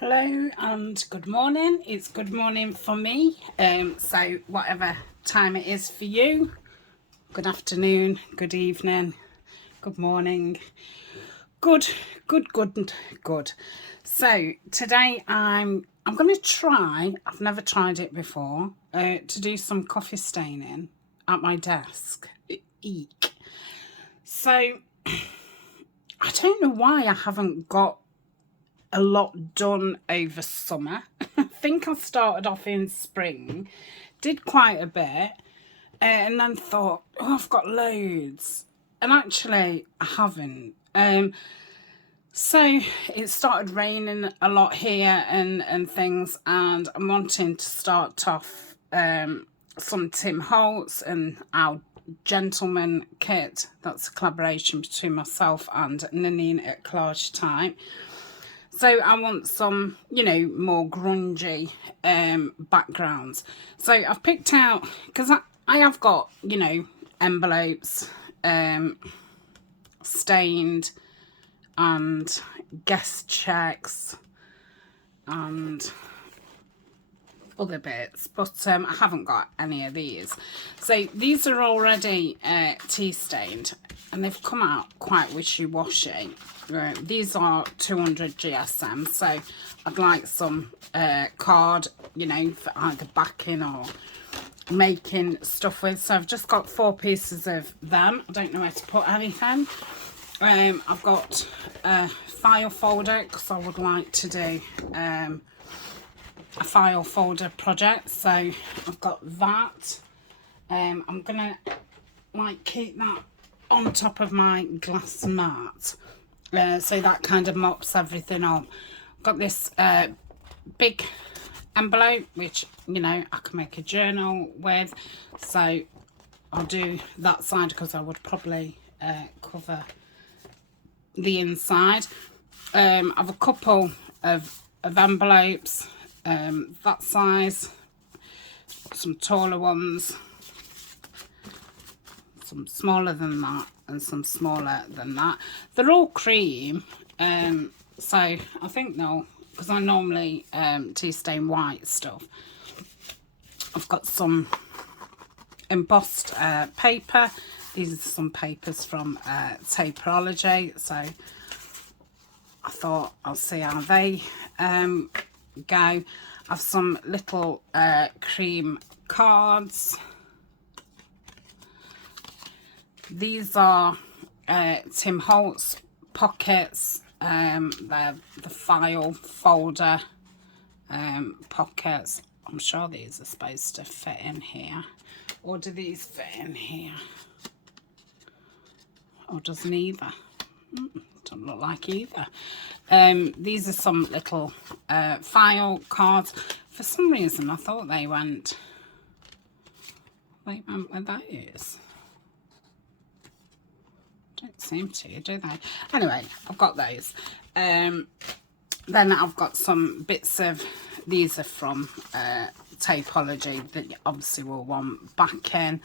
Hello and good morning. It's good morning for me. So whatever time it is for you, good afternoon, good evening, good morning, good. So today I'm going to try. I've never tried it before. To do some coffee staining at my desk. Eek. So I don't know why I haven't got a lot done over summer. I think I started off in spring, did quite a bit, and then thought, oh, I've got loads. And actually, I haven't. So it started raining a lot here and things, and I'm wanting to start off some Tim Holtz and our Gentleman kit. That's a collaboration between myself and Nanine at Collage Time. So I want some, more grungy backgrounds. So I've picked out, because I have got, envelopes, stained and guest checks and other bits, but I haven't got any of these. So these are already tea stained and they've come out quite wishy-washy. These are 200 GSM, so I'd like some card, for either backing or making stuff with. So I've just got 4 pieces of them. I don't know where to put anything. I've got a file folder because I would like to do a file folder project. So I've got that. I'm gonna keep that on top of my glass mat. So that kind of mops everything up. Got this big envelope, which, I can make a journal with. So I'll do that side because I would probably cover the inside. I've a couple of envelopes, that size, some taller ones, some smaller than that, and some smaller than that. They're all cream, so I think they'll, because I normally tea stain white stuff. I've got some embossed paper. These are some papers from Taperology, so I thought I'll see how they go. I've some little cream cards. These are Tim Holtz pockets. They're the file folder pockets. I'm sure these are supposed to fit in here. Or do these fit in here? Or does neither? Don't look like either. These are some little file cards. For some reason I thought they went with those. Don't seem to, do they? Anyway, I've got those. Then I've got some bits of, these are from Tapeology that you obviously will want back in.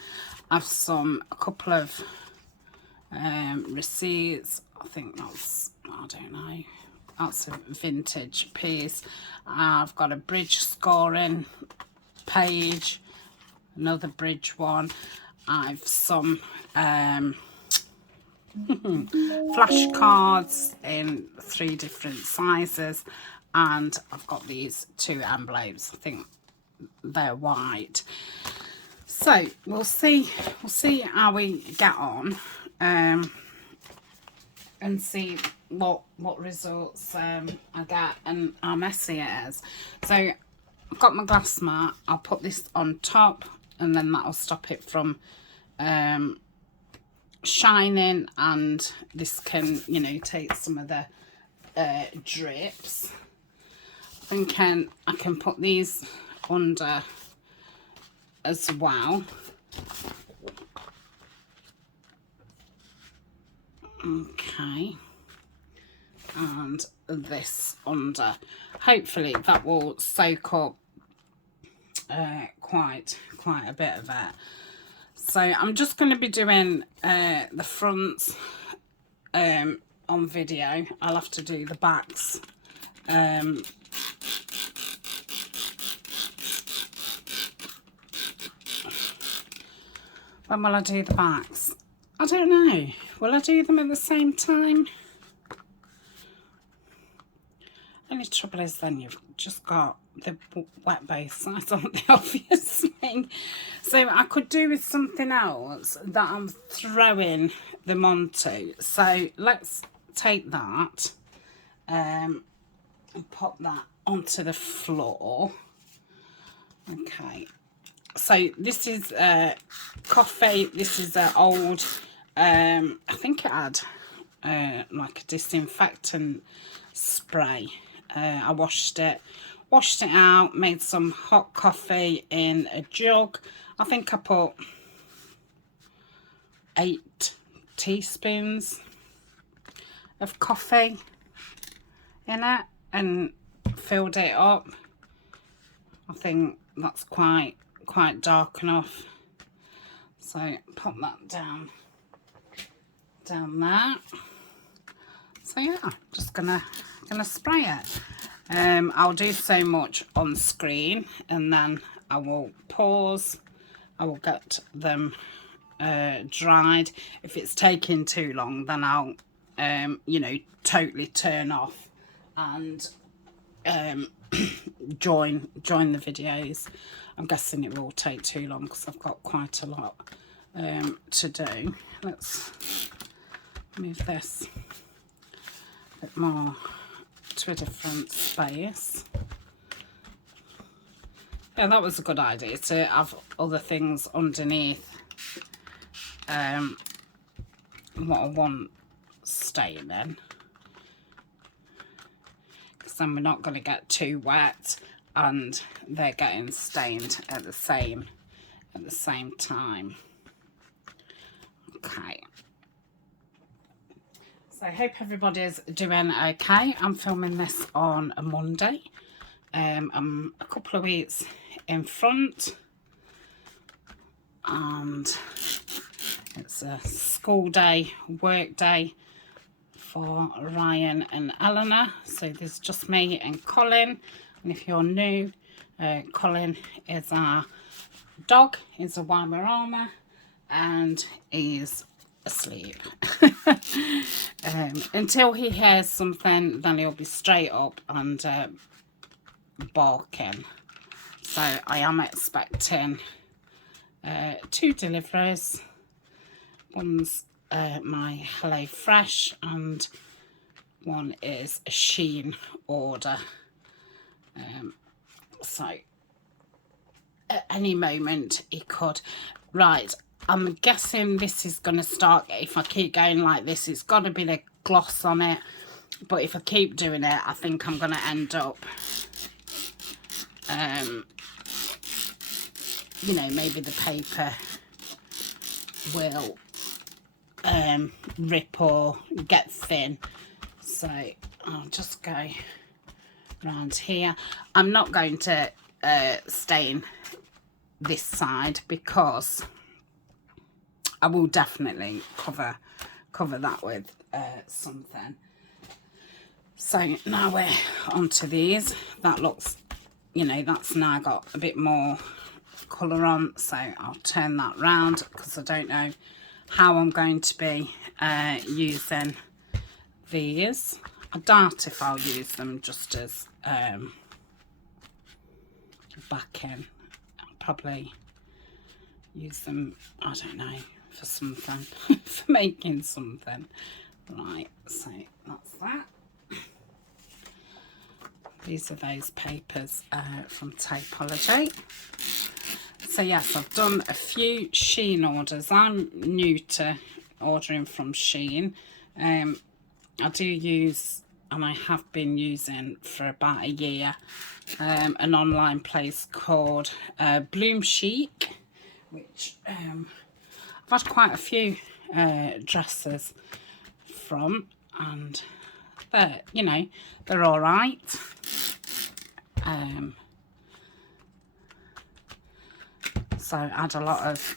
I've a couple of receipts. I think that's, I don't know, that's a vintage piece. I've got a bridge scoring page, another bridge one. I've some flashcards in 3 different sizes, and I've got these 2 envelopes. I think they're white. So we'll see how we get on, and see what results I get and how messy it is. So I've got my glass mat. I'll put this on top, and then that'll stop it from shining, and this can, take some of the drips. Thinking I can put these under as well. Okay, and this under. Hopefully that will soak up quite a bit of it. So I'm just going to be doing the fronts on video. I'll have to do the backs When will I do the backs? I don't know. Will I do them at the same time? Only trouble is then you've just got the wet base. That's not the obvious thing. So I could do with something else that I'm throwing them onto. So let's take that and pop that onto the floor. Okay. So this is coffee. This is an old, I think it had like a disinfectant spray. I washed it out, made some hot coffee in a jug. I think I put 8 teaspoons of coffee in it and filled it up. I think that's quite dark enough. So pop that down there. So yeah, just gonna spray it. I'll do so much on screen and then I will pause. I will get them dried. If it's taking too long, then I'll you know, totally turn off and join the videos. I'm guessing it will take too long because I've got quite a lot to do. Let's move this a bit more to a different space. Yeah, that was a good idea to have other things underneath what I want staying in, because then we're not going to get too wet and they're getting stained at the same time. Okay. So I hope everybody's doing okay. I'm filming this on a Monday. I'm a couple of weeks in front and it's a school day, work day for Ryan and Eleanor. So there's just me and Colin. And if you're new, Colin is our dog. He's a Weimaraner and he's asleep. Until he hears something, then he'll be straight up and barking. So I am expecting 2 deliveries. One's my Hello Fresh and one is a Shein order. So at any moment he could. Right, I'm guessing this is going to start, if I keep going like this, it's got a bit of gloss on it, but if I keep doing it, I think I'm going to end up you know, maybe the paper will rip or get thin. So I'll just go around here. I'm not going to stain this side because I will definitely cover that with something. So now we're onto these. That looks, you know, that's now got a bit more colour on, so I'll turn that round because I don't know how I'm going to be using these. I doubt if I'll use them just as backing. I'll probably use them, I don't know, for something, for making something. Right, so that's that. These are those papers from Tapology. So yes, I've done a few Shein orders. I'm new to ordering from Shein. I do use, and I have been using for about a year, an online place called Bloom Chic, which I've had quite a few dresses from, and they're, you know, they're all right. So I had a lot of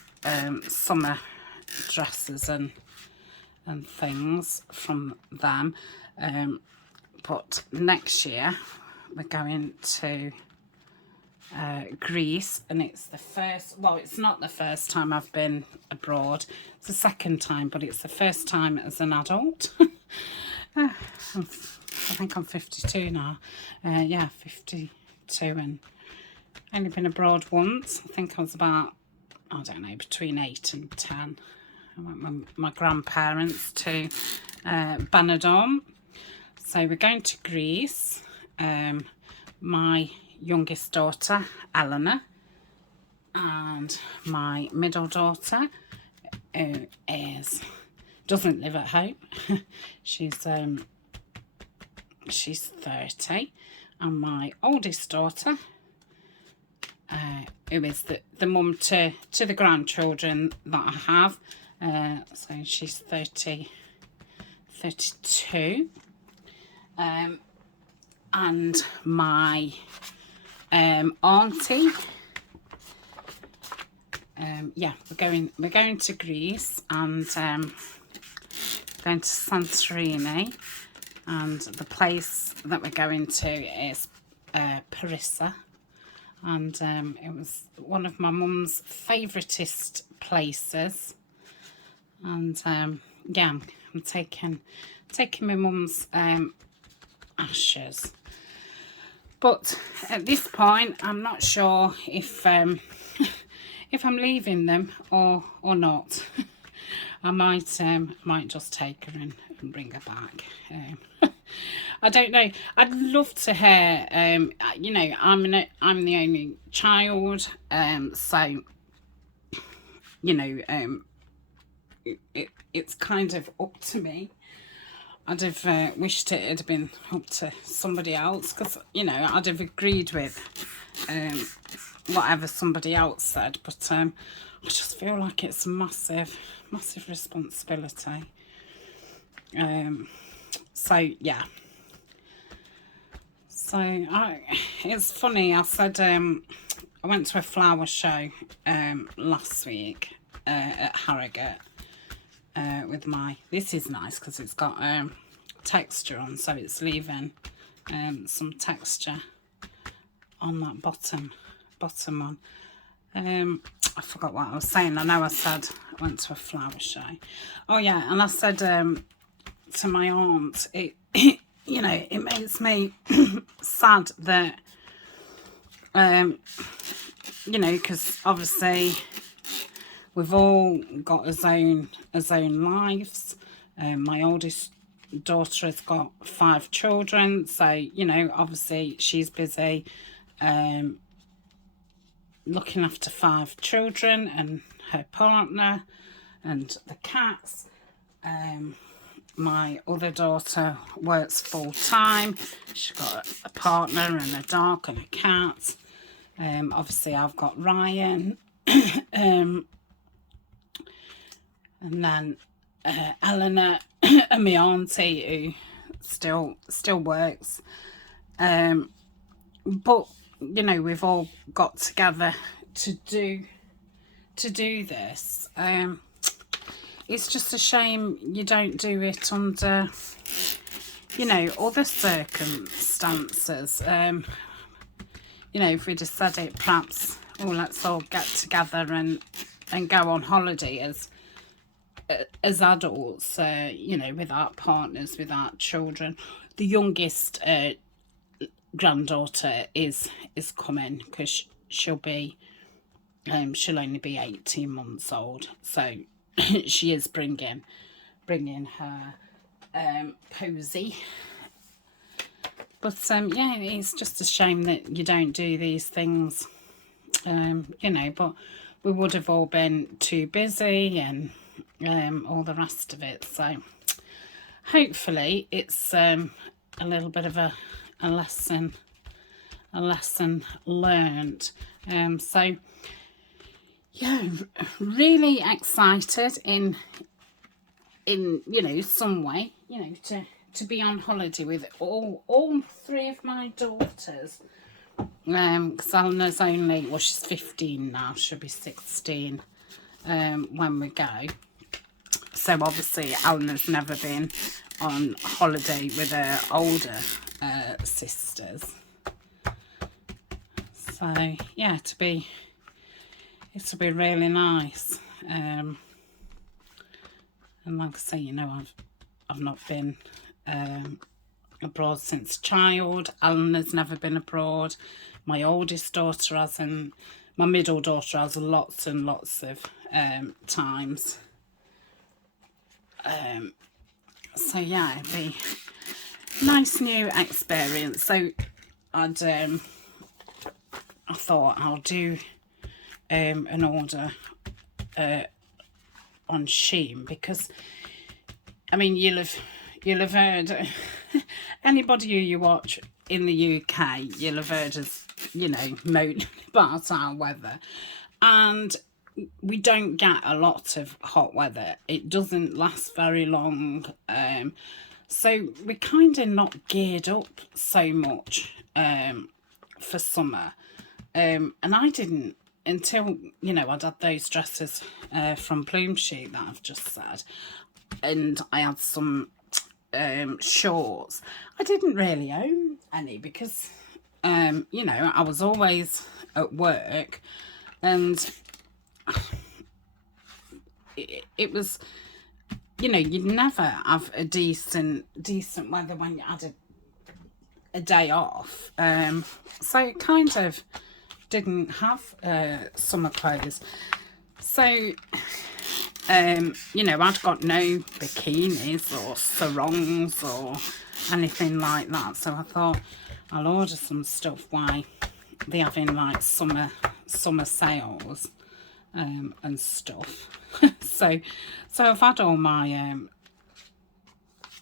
summer dresses and things from them, but next year we're going to Greece, and it's the first, well, it's not the first time I've been abroad, it's the second time, but it's the first time as an adult. I think I'm 52 now. Yeah, 52, and only been abroad once. I think I was about, I don't know, between 8 and 10. I went with my grandparents to Benidorm. So we're going to Greece. My youngest daughter, Eleanor, and my middle daughter, who doesn't live at home. she's 30, and my oldest daughter, who is the mum to the grandchildren that I have. So she's 32. And my auntie. Yeah, we're going to Greece, and going to Santorini, and the place that we're going to is Parissa, and it was one of my mum's favouriteest places, and yeah, I'm taking my mum's ashes. But at this point, I'm not sure if if I'm leaving them or not. I might just take her and bring her back. I don't know. I'd love to hear. You know, I'm the only child, so you know, it's kind of up to me. I'd have wished it had been up to somebody else, because, you know, I'd have agreed with whatever somebody else said, but I just feel like it's a massive responsibility. So, yeah. So, it's funny, I said I went to a flower show last week at Harrogate. With this is nice because it's got texture on, so it's leaving some texture on that bottom one. I forgot what I was saying. I know I said I went to a flower show. Oh yeah, and I said to my aunt, it you know, it makes me sad that you know, because obviously we've all got our own lives. My oldest daughter has got 5 children, so, you know, obviously she's busy looking after 5 children and her partner and the cats. My other daughter works full-time. She's got a partner and a dog and a cat. Obviously I've got Ryan. And then Eleanor and my auntie, who still works. But you know, we've all got together to do this. It's just a shame you don't do it under, you know, other circumstances. You know, if we'd have said it, perhaps, oh, let's all get together and go on holiday as adults, you know, without partners, without children. The youngest granddaughter is coming, because she'll only be 18 months old, so she is bringing her Posy. But yeah, it's just a shame that you don't do these things, you know, but we would have all been too busy and all the rest of it. So hopefully it's a little bit of a lesson learned. So yeah, really excited in you know, some way, you know, to be on holiday with all 3 of my daughters. Because Eleanor's only, well, she's 15 now, she'll be 16 when we go. So obviously Eleanor's never been on holiday with her older sisters. So yeah, it'll be really nice. And like I say, you know, I've not been abroad since child. Alan has never been abroad. My oldest daughter hasn't. My middle daughter has lots and lots of times. So yeah, it'd be a nice new experience. So I thought I'll do an order on Shein, because I mean, you'll have heard anybody who you watch in the UK, you'll have heard us, you know, moan about our weather, and we don't get a lot of hot weather. It doesn't last very long, so we're kind of not geared up so much for summer, and I didn't until, you know, I'd had those dresses from Plume Sheet that I've just said, and I had some shorts. I didn't really own any because you know, I was always at work, and it was, you know, you'd never have a decent weather when you had a day off, so it kind of didn't have summer clothes. So you know, I'd got no bikinis or sarongs or anything like that, so I thought I'll order some stuff while they're having like summer sales and stuff. so I've had all my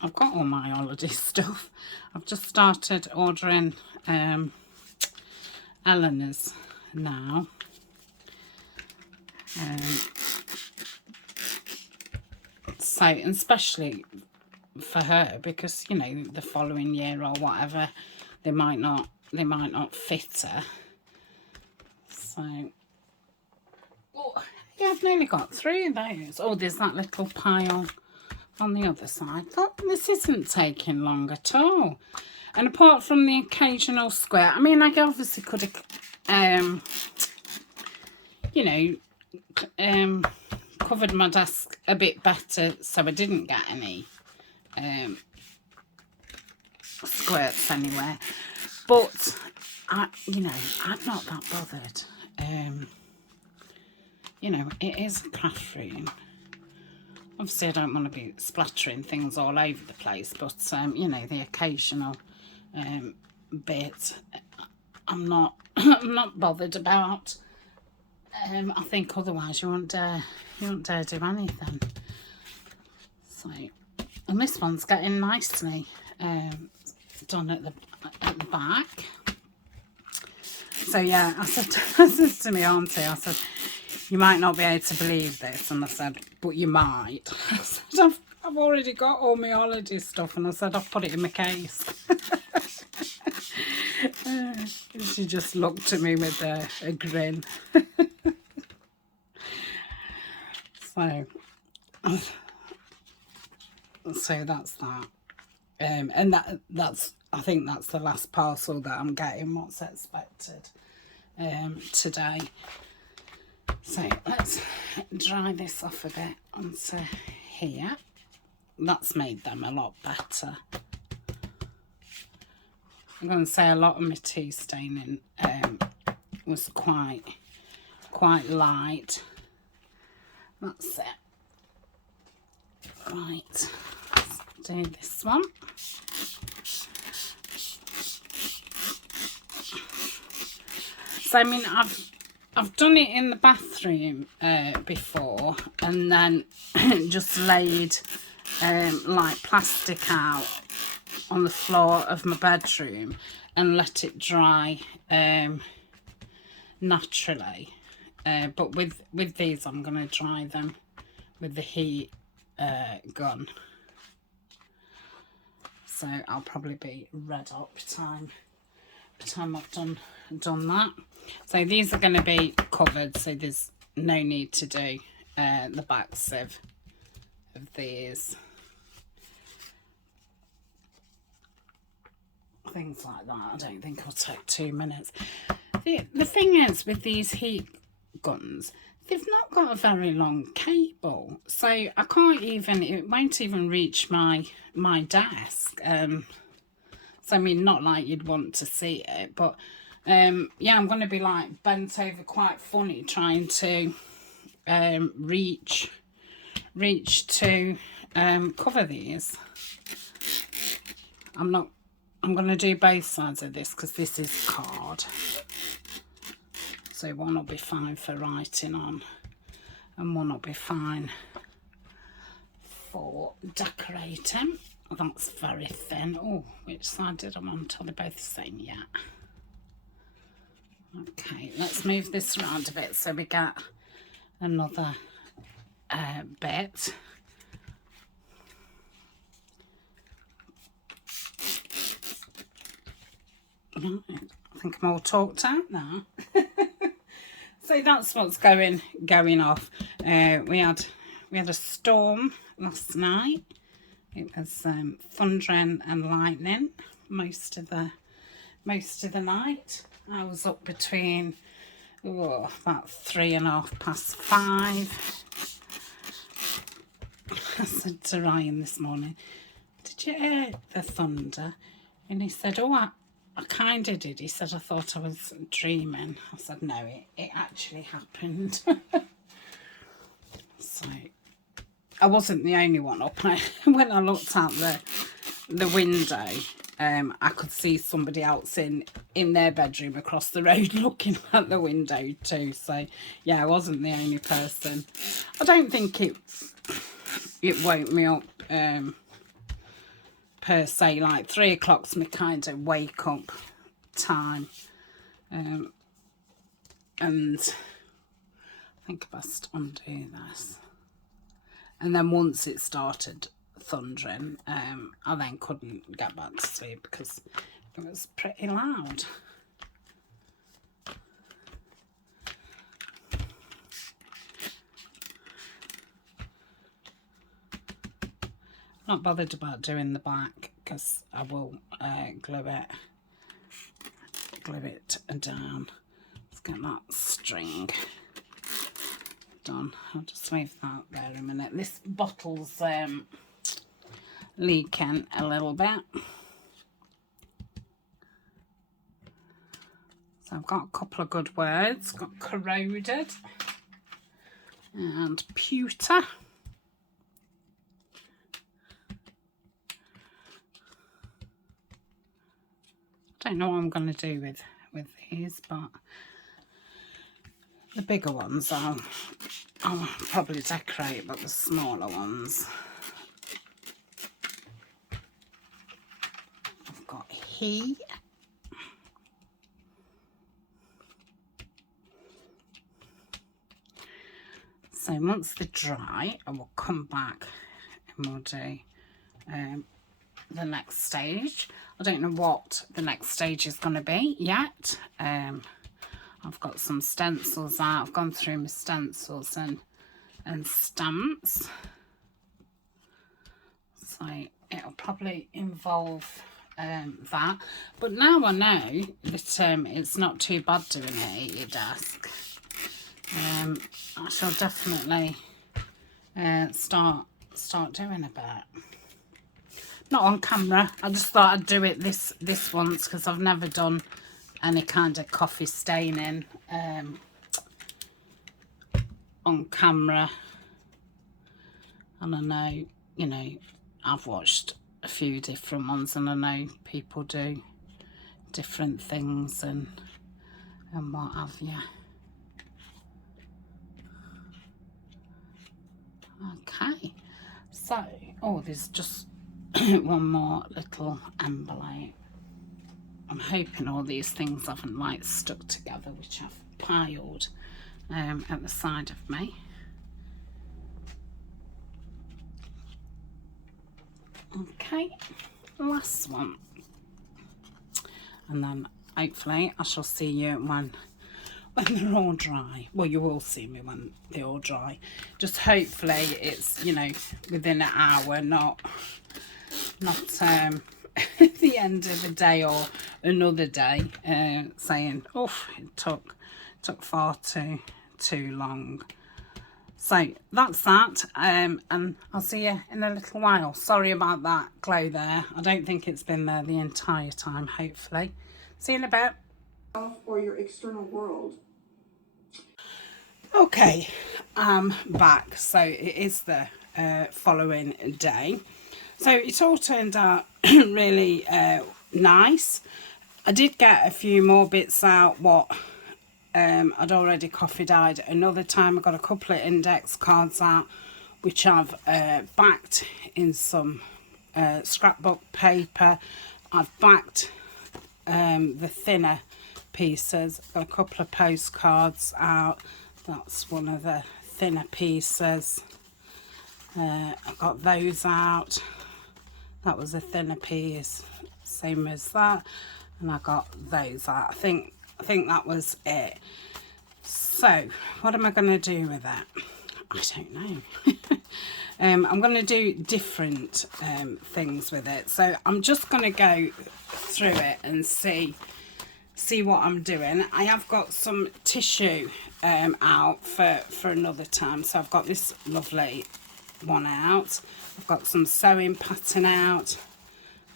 I've got all my holiday stuff. I've just started ordering Eleanor's now. So, and especially for her, because, you know, the following year or whatever, they might not fit her. So, oh, yeah, I've nearly got through those. Oh, there's that little pile on the other side. But this isn't taking long at all. And apart from the occasional square, I mean, I obviously could have, you know, covered my desk a bit better so I didn't get any squirts anywhere. But, you know, I'm not that bothered. You know, it is a craft room. Obviously, I don't want to be splattering things all over the place, but, you know, the occasional bit, I'm not bothered about. I think otherwise you won't dare do anything. So, and this one's getting nicely done at the back. So yeah, I said to my auntie, I said, you might not be able to believe this, and I said, but you might. I said, I've already got all my holiday stuff, and I said, I've put it in my case. She just looked at me with a grin. So that's that. And that's I think that's the last parcel that I'm getting, what's expected today. So let's dry this off a bit onto here. That's made them a lot better. I'm going to say a lot of my tea staining was quite light. That's it. Right, let's do this one. So I mean, I've done it in the bathroom before, and then just laid like plastic out on the floor of my bedroom and let it dry naturally. But with these, I'm going to dry them with the heat gun. So I'll probably be red hot by the time I've done that. So these are going to be covered, so there's no need to do the backs of these. Things like that. I don't think it'll take 2 minutes. The thing is with these heat guns, they've not got a very long cable, so I can't even, it won't even reach my desk. So I mean, not like you'd want to see it, but yeah, I'm going to be like bent over quite funny trying to reach to cover these. I'm going to do both sides of this because this is card. So one will be fine for writing on and one will be fine for decorating. That's very thin. Oh, which side did I want? Are they both the same? Yeah. Okay, let's move this around a bit so we get another bit. Right, I think I'm all talked out now. So that's what's going off. We had a storm last night. It was thundering and lightning most of the night. I was up between about 5:03. I said to Ryan this morning, "Did you hear the thunder?" And he said, "Oh, I kind of did." He said, "I thought I was dreaming." I said, "No, it actually happened." So I wasn't the only one up. When I looked out the window, I could see somebody else in their bedroom across the road looking at the window too. So yeah, I wasn't the only person. I don't think it woke me up per se. Like 3 o'clock's my kind of wake up time, and I think I best undo this. And then once it started thundering, I then couldn't get back to sleep because it was pretty loud. Not bothered about doing the back because I will glue it down. Let's get that string done. I'll just leave that there a minute. This bottle's leaking a little bit. So I've got a couple of good words. Got corroded and pewter. Don't know what I'm going to do with these, but the bigger ones I'll probably decorate, but the smaller ones I've got he. So once they're dry, I will come back and we'll do the next stage. I don't know what the next stage is going to be yet. I've got some stencils out. I've gone through my stencils and stamps. So it'll probably involve that. But now I know that it's not too bad doing it at your desk. I shall definitely start doing a bit. Not on camera. I just thought I'd do it this once because I've never done any kind of coffee staining on camera. And I know, you know, I've watched a few different ones and I know people do different things and what have you. Okay, so, oh, there's just one more little envelope. I'm hoping all these things haven't like stuck together, which I've piled at the side of me. Okay, last one. And then hopefully I shall see you when they're all dry. Well, you will see me when they're all dry. Just hopefully it's, you know, within an hour, not the end of a day or another day, saying, oh, it took far too long. So that's that, and I'll see you in a little while. Sorry about that glow there. I don't think it's been there the entire time, hopefully. See you in a bit. Or your external world. Okay, I'm back. So it is the following day. So it all turned out really nice. I did get a few more bits out what I'd already coffee dyed another time. I got a couple of index cards out which I've backed in some scrapbook paper. I've backed the thinner pieces. Got a couple of postcards out. That's one of the thinner pieces. I got those out. That was a thinner piece, same as that, and I got those out. I think that was it. So what am I going to do with that? I don't know. I'm going to do different things with it. So I'm just going to go through it and see what I'm doing. I have got some tissue out for another time. So I've got this lovely one out. I've got some sewing pattern out.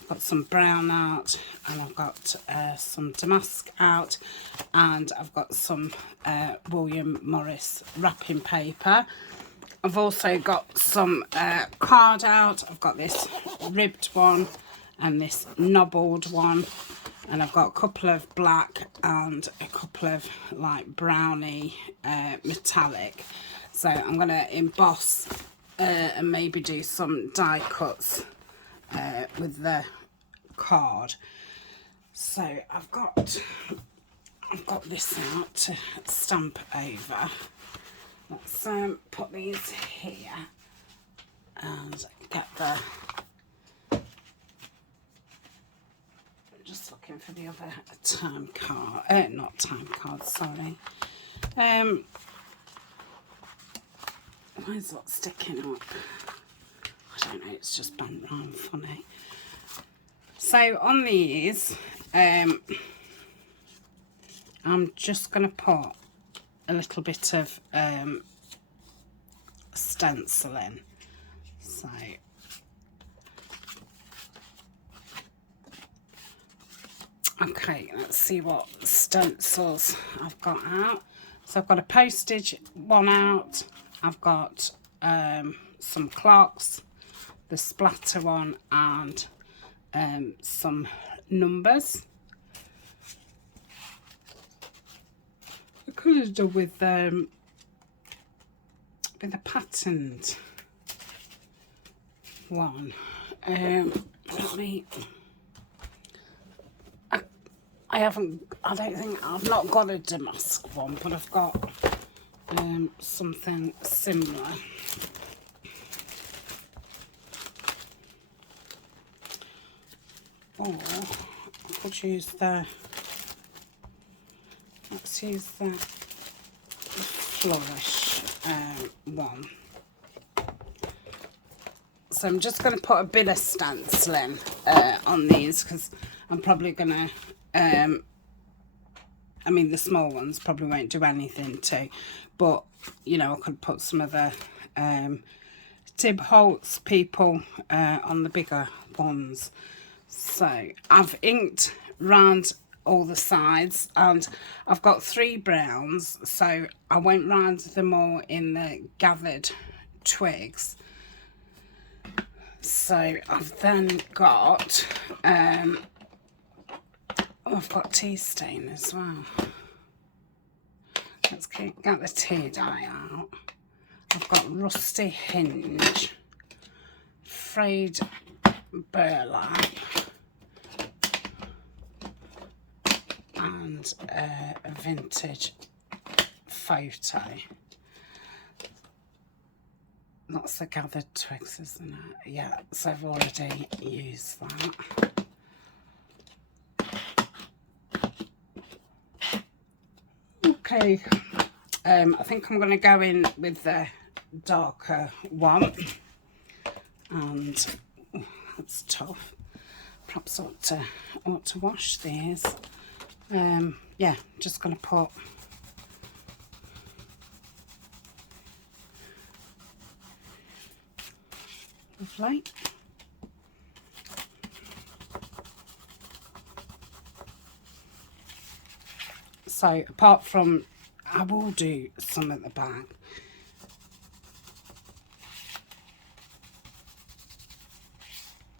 I've got some brown out, and I've got some damask out, and I've got some William Morris wrapping paper. I've also got some card out. I've got this ribbed one and this knobbled one, and I've got a couple of black and a couple of like browny metallic. So I'm going to emboss and maybe do some die cuts with the card. So I've got this out to stamp over. Let's put these here and get the, just looking for the other time card, not time card, sorry. Why is that sticking up? I don't know, it's just bent round funny. So on these, I'm just going to put a little bit of stencil in. So okay, let's see what stencils I've got out. So I've got a postage one out. I've got some clocks, the splatter one, and some numbers. I could have done with a patterned one. I've not got a damask one, but I've got something similar. Or I could use let's use the flourish one. So I'm just going to put a bit of stenciling on these, because I'm probably going to, I mean the small ones probably won't do anything to, but you know, I could put some of the Tib Holtz people on the bigger ones. So I've inked round all the sides, and I've got 3 browns, so I went round them all in the gathered twigs. So I've then got I've got tea stain as well. Let's get the tea dye out. I've got rusty hinge, frayed burlap, and a vintage photo. That's the gathered twigs, isn't it? Yeah, so I've already used that. Okay, I think I'm going to go in with the darker one, and that's tough. perhaps ought to wash these. Yeah, just going to put lovely. So apart from, I will do some at the back.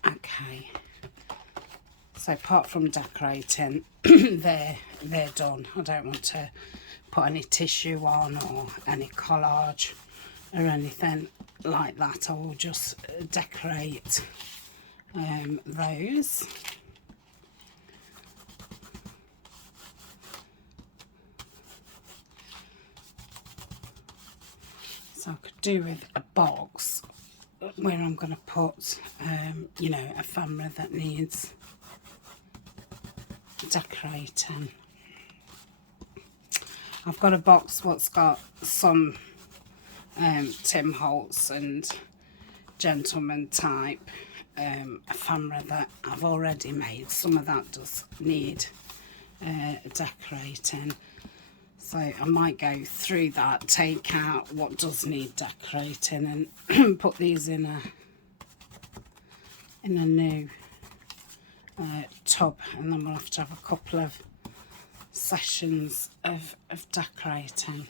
Okay. So apart from decorating, they're done. I don't want to put any tissue on or any collage or anything like that. I will just decorate those. So I could do with a box where I'm going to put, you know, a family that needs decorating. I've got a box what's got some Tim Holtz and gentleman type ephemera that I've already made. Some of that does need decorating, so I might go through that, take out what does need decorating, and put these in a new tub, and then we'll have to have a couple of sessions of decorating.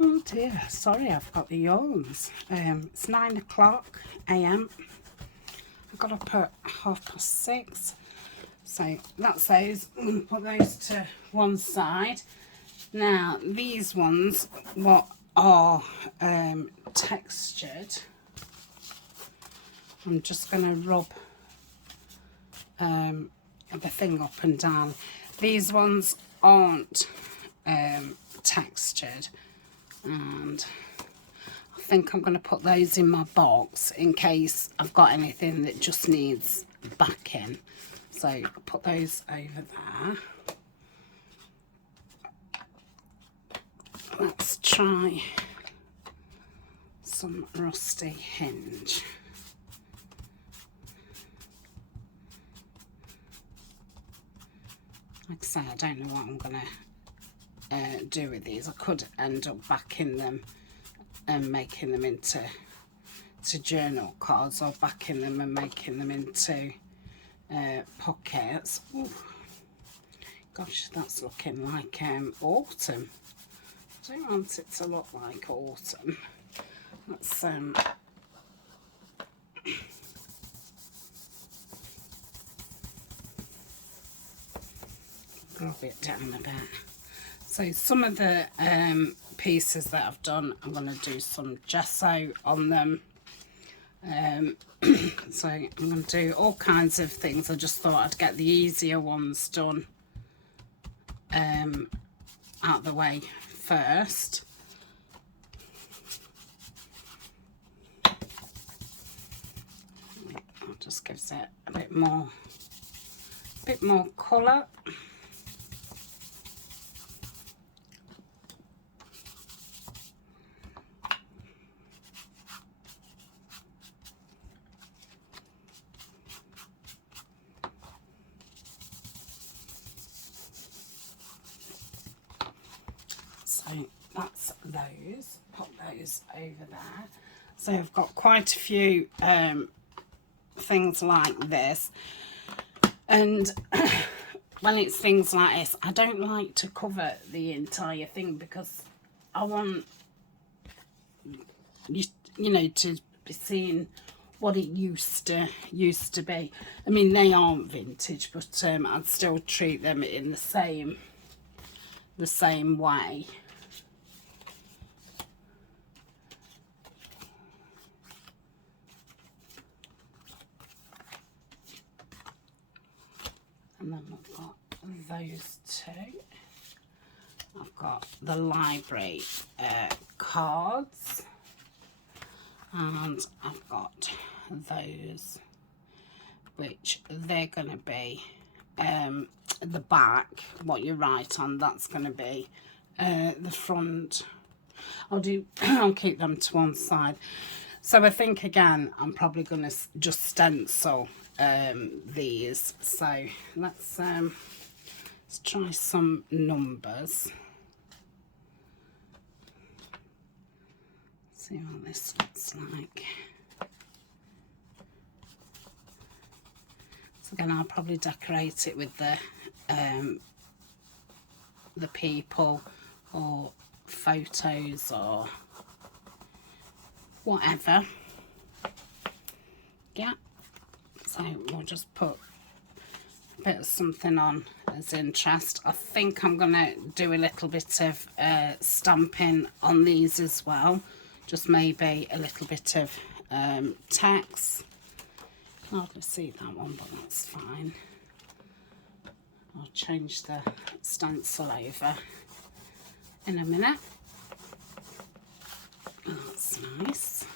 Oh dear, sorry, I've got the yawns. It's 9 o'clock AM. I've got up at 6:30. So that's those. I'm going to put those to one side. Now, these ones, what are textured, I'm just going to rub the thing up and down. These ones aren't textured, and I think I'm going to put those in my box in case I've got anything that just needs backing. So I'll put those over there. Let's try some rusty hinge. Like I say, I don't know what I'm going to do with these. I could end up backing them and making them into journal cards, or backing them and making them into pockets. Ooh. Gosh, that's looking like autumn. I don't want it to look like autumn. Let's rub it down a bit. So some of the pieces that I've done, I'm going to do some gesso on them. So I'm going to do all kinds of things. I just thought I'd get the easier ones done out the way first. That just gives it a bit more colour. So that's those. Pop those over there. So I've got quite a few things like this, and when it's things like this, I don't like to cover the entire thing because I want you know to be seeing what it used to be. I mean, they aren't vintage, but I'd still treat them in the same way. And then I've got those two. I've got the library cards, and I've got those, which they're going to be the back, what you write on, that's going to be the front I'll keep them to one side. So I think again I'm probably going to just stencil these. So let's try some numbers. See what this looks like. So again, I'll probably decorate it with the people or photos or whatever. Yeah, so we'll just put a bit of something on as interest. I think I'm gonna do a little bit of stamping on these as well, just maybe a little bit of text. Can't hardly see that one, but that's fine. I'll change the stencil over in a minute. That's nice.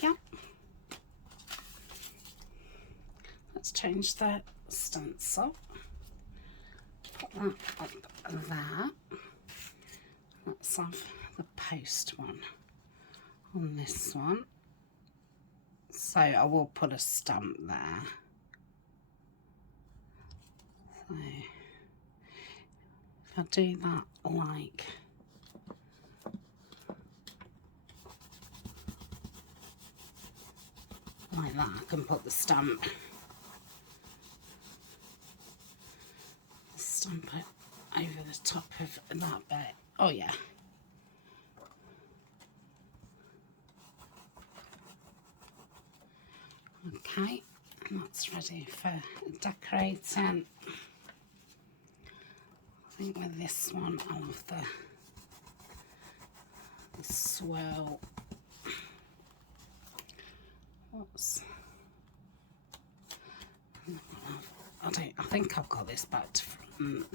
Yeah. Let's change the stencil. Put that up there. Let's have the post one on this one. So I will put a stamp there. So if I do that like that, I can put the stamp it over the top of that bit. Oh yeah. Okay, and that's ready for decorating. I think with this one I'll have the swirl. Whoops. I think I've got this back to front.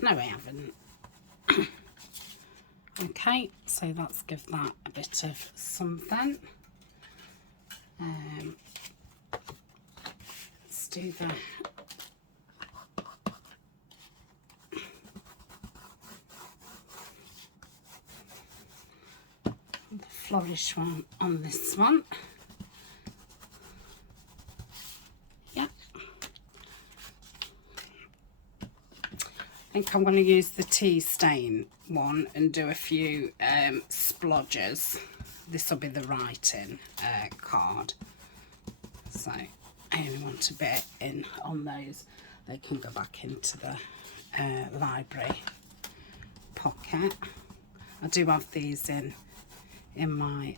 No, I haven't. Okay, so let's give that a bit of something. Let's do the flourish one on this one. Yeah. I think I'm going to use the tea stain one and do a few splodges. This will be the writing card. So I only want a bit in on those. They can go back into the library pocket. I do have these in my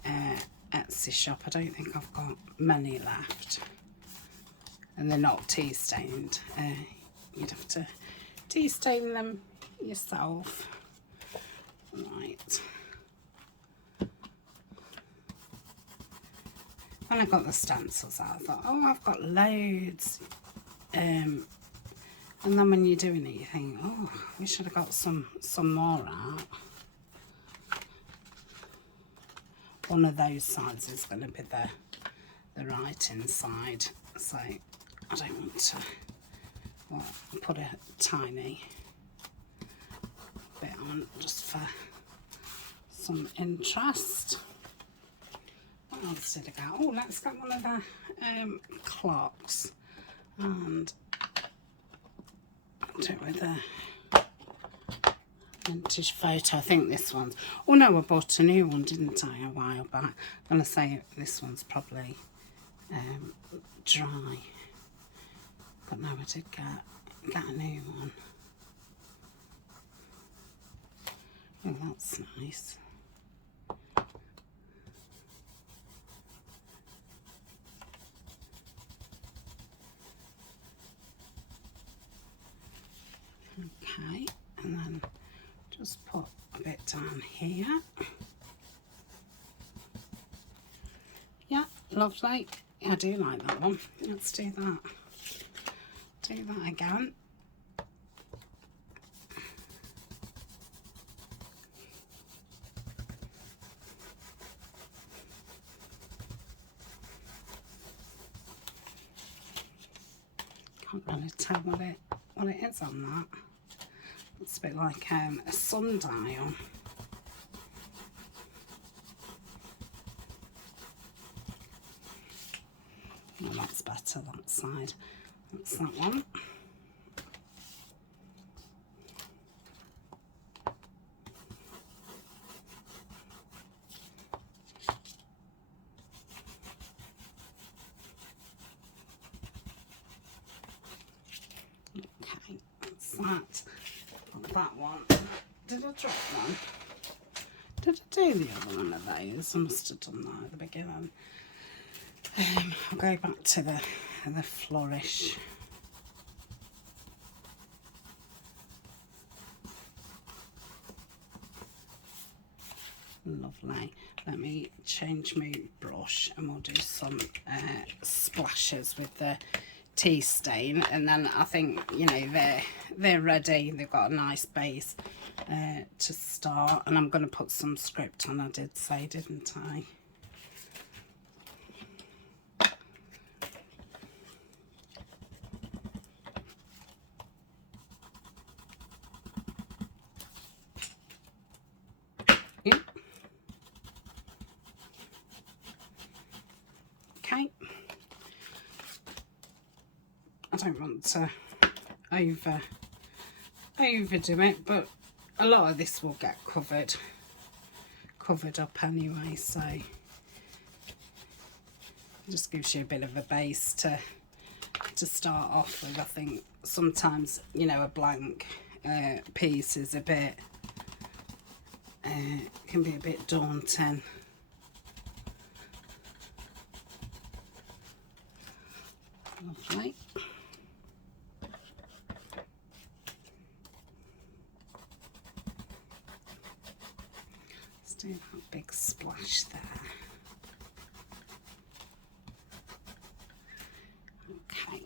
Etsy shop. I don't think I've got many left, and they're not tea stained. You'd have to tea stain them yourself. Right. When I got the stencils out, I thought, oh, I've got loads. And then when you're doing it, you think, oh, we should have got some more out. One of those sides is going to be the writing side, so I don't want to put a tiny bit on just for some interest. What else did I get? Oh, let's get one of the clocks and do it with a vintage photo. I think this one's, oh no, I bought a new one, didn't I, a while back. I'm going to say this one's probably dry, but no, I did get a new one. Oh, that's nice. Okay, and then just put a bit down here. Yeah, lovely. I do like that one. Let's do that. Do that again. can't really tell what it is on that. It's a bit like a sundial. Oh, that's better, that side. That's that one. Okay, that's that. That one. Did I drop one? Did I do the other one of those? I must have done that at the beginning. I'll go back to the flourish. Lovely. Let me change my brush and we'll do some splashes with the tea stain, and then I think, you know, they're ready. They've got a nice base to start, and I'm going to put some script on. I did say, didn't I? Yep. Okay. I don't want to overdo it, but a lot of this will get covered up anyway, so it just gives you a bit of a base to start off with. I think sometimes, you know, a blank piece is a bit can be a bit daunting. Lovely. Let's do that big splash there. Okay.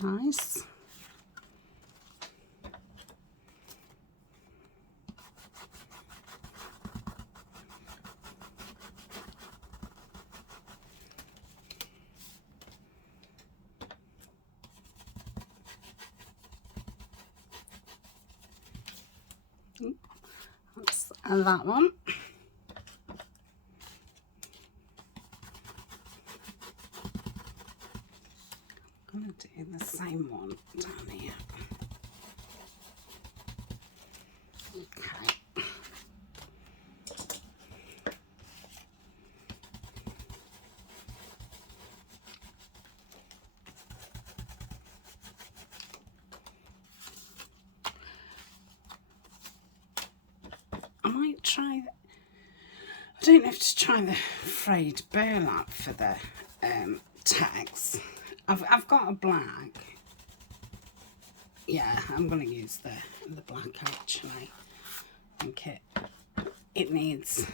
Nice. That's that one. I'm going to do the same one down here. Okay. I might try, I don't have to try the frayed burlap for the tags. I've got a black. Yeah, I'm going to use the black actually. I think it needs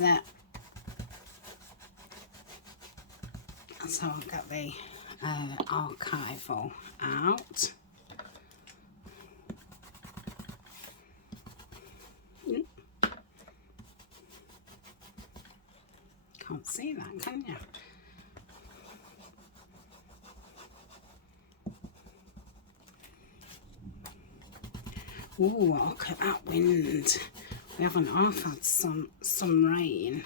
it. So I'll get the archival out. Can't see that, can you? Oh, look at that wind. We haven't half had some rain.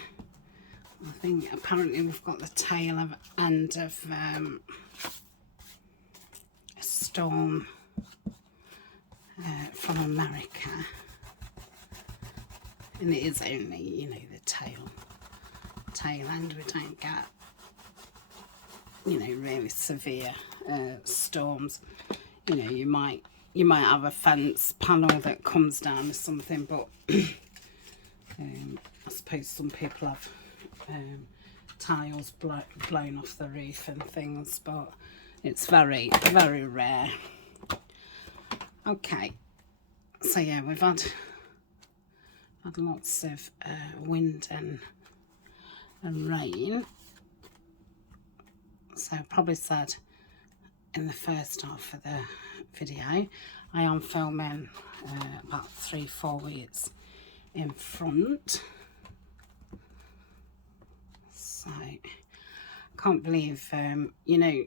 I think apparently we've got the tail end of a storm from America. And it is only, you know, the tail end. We don't get, you know, really severe storms. You know, you might have a fence panel that comes down or something, but I suppose some people have tiles blown off the roof and things, but it's very, very rare. Okay, so yeah, we've had lots of wind and rain. So I probably said in the first half of the video, I am filming about 3-4 weeks in front. So I can't believe, you know,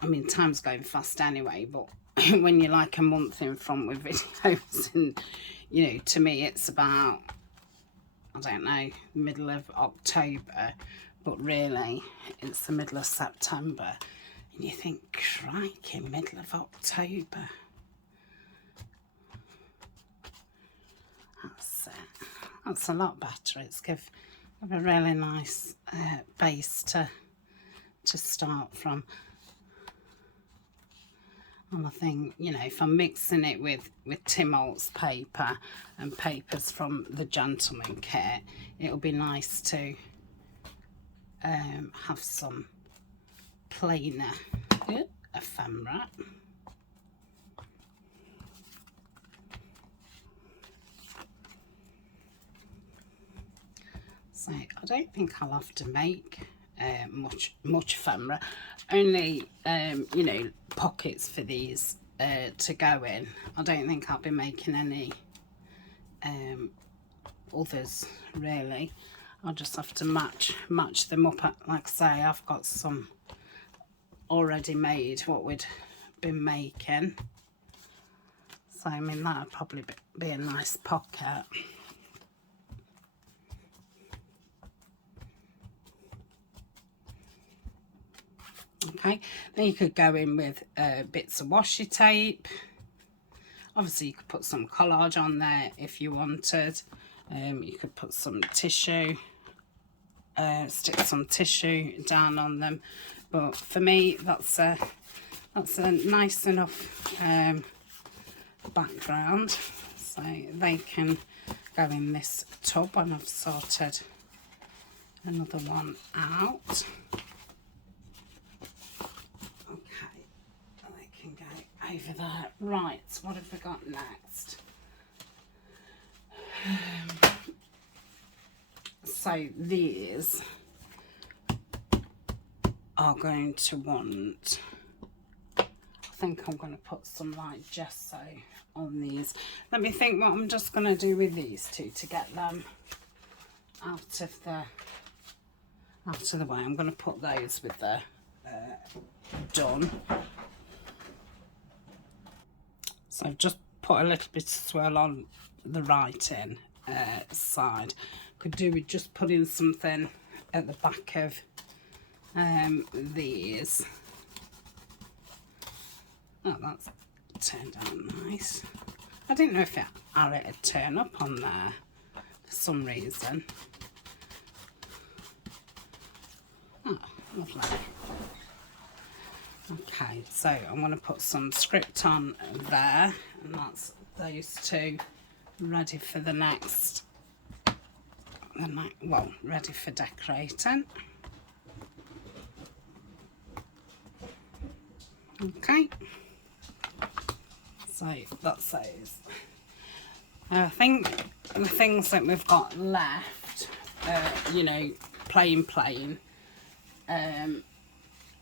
I mean, time's going fast anyway, but when you're like a month in front with videos, and, you know, to me it's about, I don't know, middle of October, but really it's the middle of September. And you think, crikey, middle of October. That's a lot better. It's give a really nice base to start from. And I think, you know, if I'm mixing it with Tim Holtz paper and papers from the Gentleman Kit, it'll be nice to have some plainer ephemera. So I don't think I'll have to make much ephemera, only you know, pockets for these to go in. I don't think I'll be making any others really. I'll just have to match them up. Like I say, I've got some already made what we'd been making, so I mean that'd probably be a nice pocket. Okay, then you could go in with bits of washi tape. Obviously you could put some collage on there if you wanted. You could put some tissue, stick some tissue down on them, but for me that's a nice enough background, so they can go in this tub when I've sorted another one out. Okay, they can go over there. Right, what have we got next? So these are going to want, I think I'm going to put some like gesso on these. Let me think what I'm just going to do with these two to get them out of the way. I'm going to put those with the done. So I've just put a little bit of swirl on the writing side. Could do with just putting something at the back of these. Oh, that's turned out nice. I didn't know if it'd turn up on there for some reason. Oh, lovely. Okay, so I'm going to put some script on there, and that's those two ready for the next, well, ready for decorating. Okay, so that's those. I think the things that we've got left, you know, plain,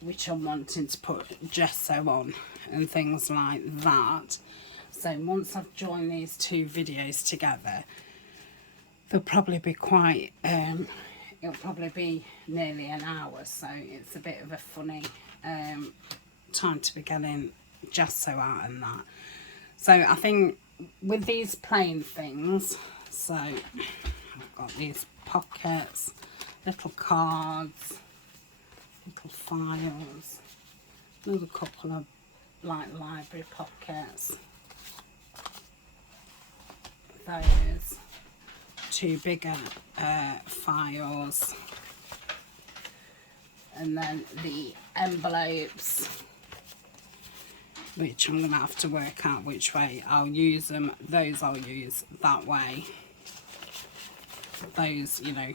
which I'm wanting to put gesso on and things like that. So once I've joined these two videos together, they'll probably be quite, it'll probably be nearly an hour, so it's a bit of a funny time to be getting gesso out and that. So I think with these plain things, so I've got these pockets, little cards, little files, another couple of like library pockets, those two bigger files, and then the envelopes, which I'm going to have to work out which way I'll use them. Those I'll use that way. Those, you know,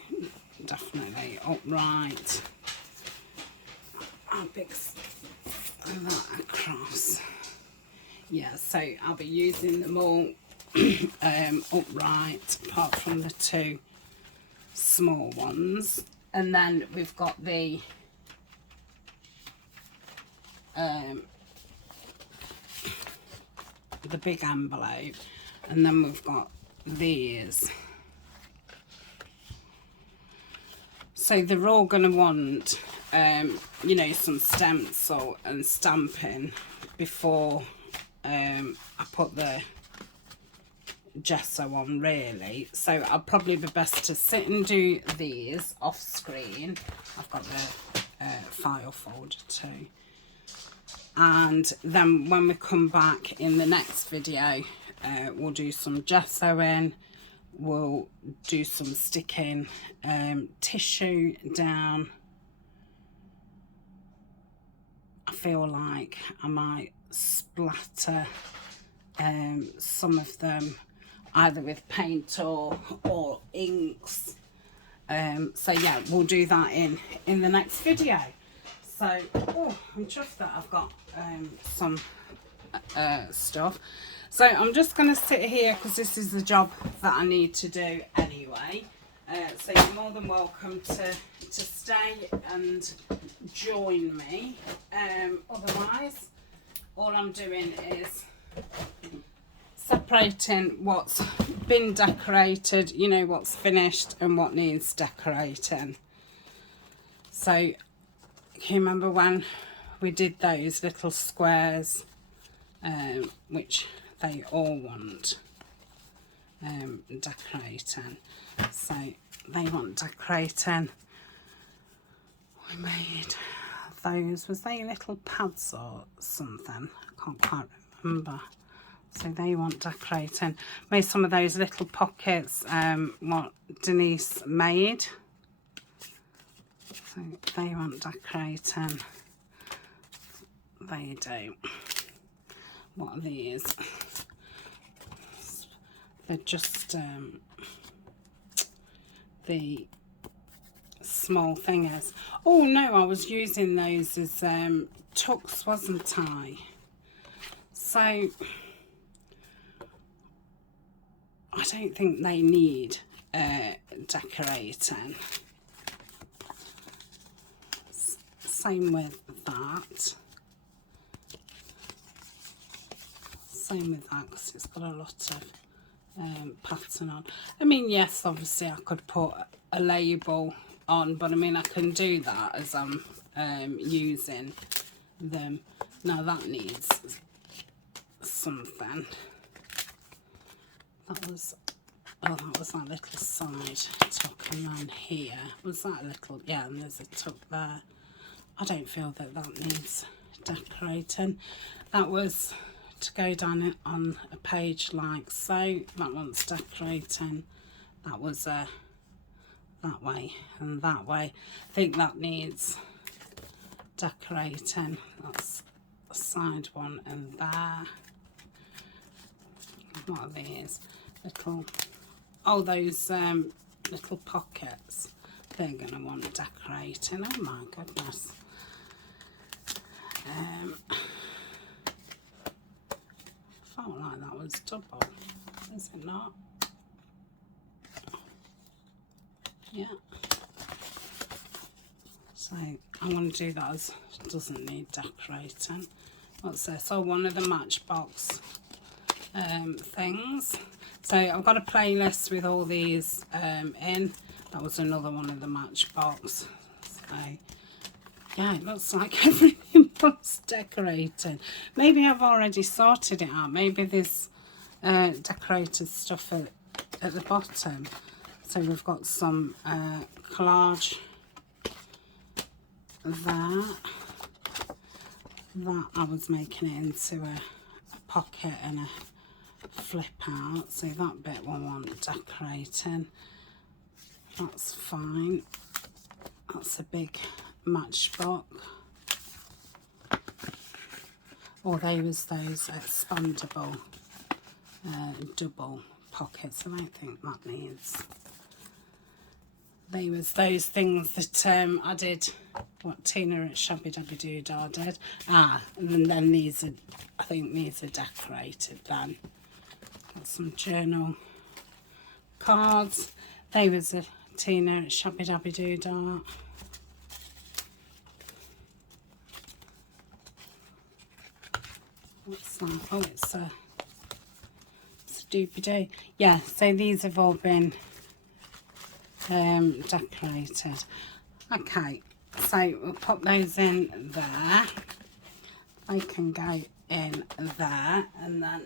definitely upright. How big's that across? Yeah, so I'll be using them all upright, apart from the two small ones. And then we've got the the big envelope, and then we've got these. So they're all going to want, you know, some stencil and stamping before I put the gesso on, really. So I'll probably be best to sit and do these off screen. I've got the file folder too. And then when we come back in the next video, we'll do some gessoing, we'll do some sticking tissue down. I feel like I might splatter some of them either with paint or inks. So yeah, we'll do that in the next video. So, oh, I'm chuffed that I've got some stuff. So I'm just going to sit here because this is the job that I need to do anyway. So you're more than welcome to stay and join me. Otherwise, all I'm doing is separating what's been decorated, you know, what's finished and what needs decorating. So can you remember when we did those little squares, which they all want decorating? So they want decorating. We made those, was they little pads or something? I can't quite remember. So they want decorating. Made some of those little pockets, what Denise made. So they want decorating. They do. What are these? They're just the small thingers. Oh no, I was using those as tucks, wasn't I? So I don't think they need decorating. Same with that. Same with that because it's got a lot of pattern on. I mean, yes, obviously I could put a label on, but I mean I can do that as I'm using them. Now that needs something. That was, oh, that was that little side tuck, and then here was that little, yeah, and there's a tuck there. I don't feel that that needs decorating. That was to go down on a page like so. That one's decorating. That was that way and that way. I think that needs decorating. That's a side one, and there. What are these? Little, oh, those little pockets. They're going to want decorating. Oh my goodness. Felt like that was double. Is it not? Yeah. So I'm going to do that as it doesn't need decorating. What's this? Oh, one of the Matchbox things. So I've got a playlist with all these in. That was another one of the Matchbox. So yeah, it looks like everything was decorated. Maybe I've already sorted it out. Maybe there's decorated stuff at the bottom. So we've got some collage there. That I was making it into a pocket and a flip out. So that bit will want decorating. That's fine. That's a big Matchbox. Or they was those expandable double pockets. I don't think that needs. They was those things that I did, what Tina at Shabby Dabby Doodah did. Ah, and then these are, I think these are decorated then. Got some journal cards. They was a Tina at Shabby Dabby Doodah. What's that? Oh, it's a doopy-doo. Yeah, so these have all been decorated. Okay, so we'll put those in there. They can go in there, and then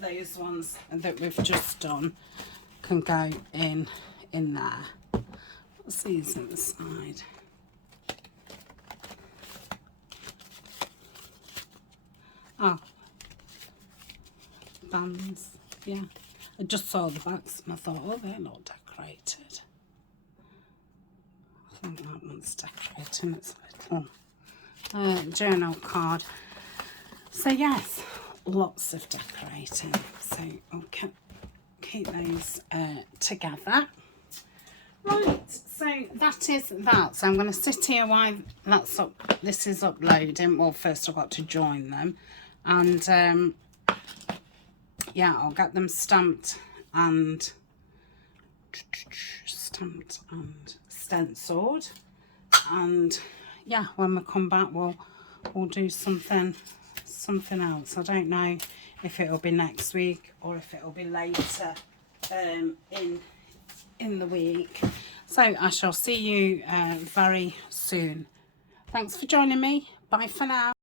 those ones that we've just done can go in there. What's these on the side? Oh, bands. Yeah, I just saw the backs and I thought, oh, they're not decorated. I think that one's decorating. It's a little journal card. So yes, lots of decorating. So I'll keep those together. Right, so that is that. So I'm going to sit here while that's up. This is uploading. Well, first I've got to join them, and yeah, I'll get them stamped and stenciled, and yeah, when we come back, we'll do something else. I don't know if it'll be next week or if it'll be later in the week. So I shall see you very soon. Thanks for joining me. Bye for now.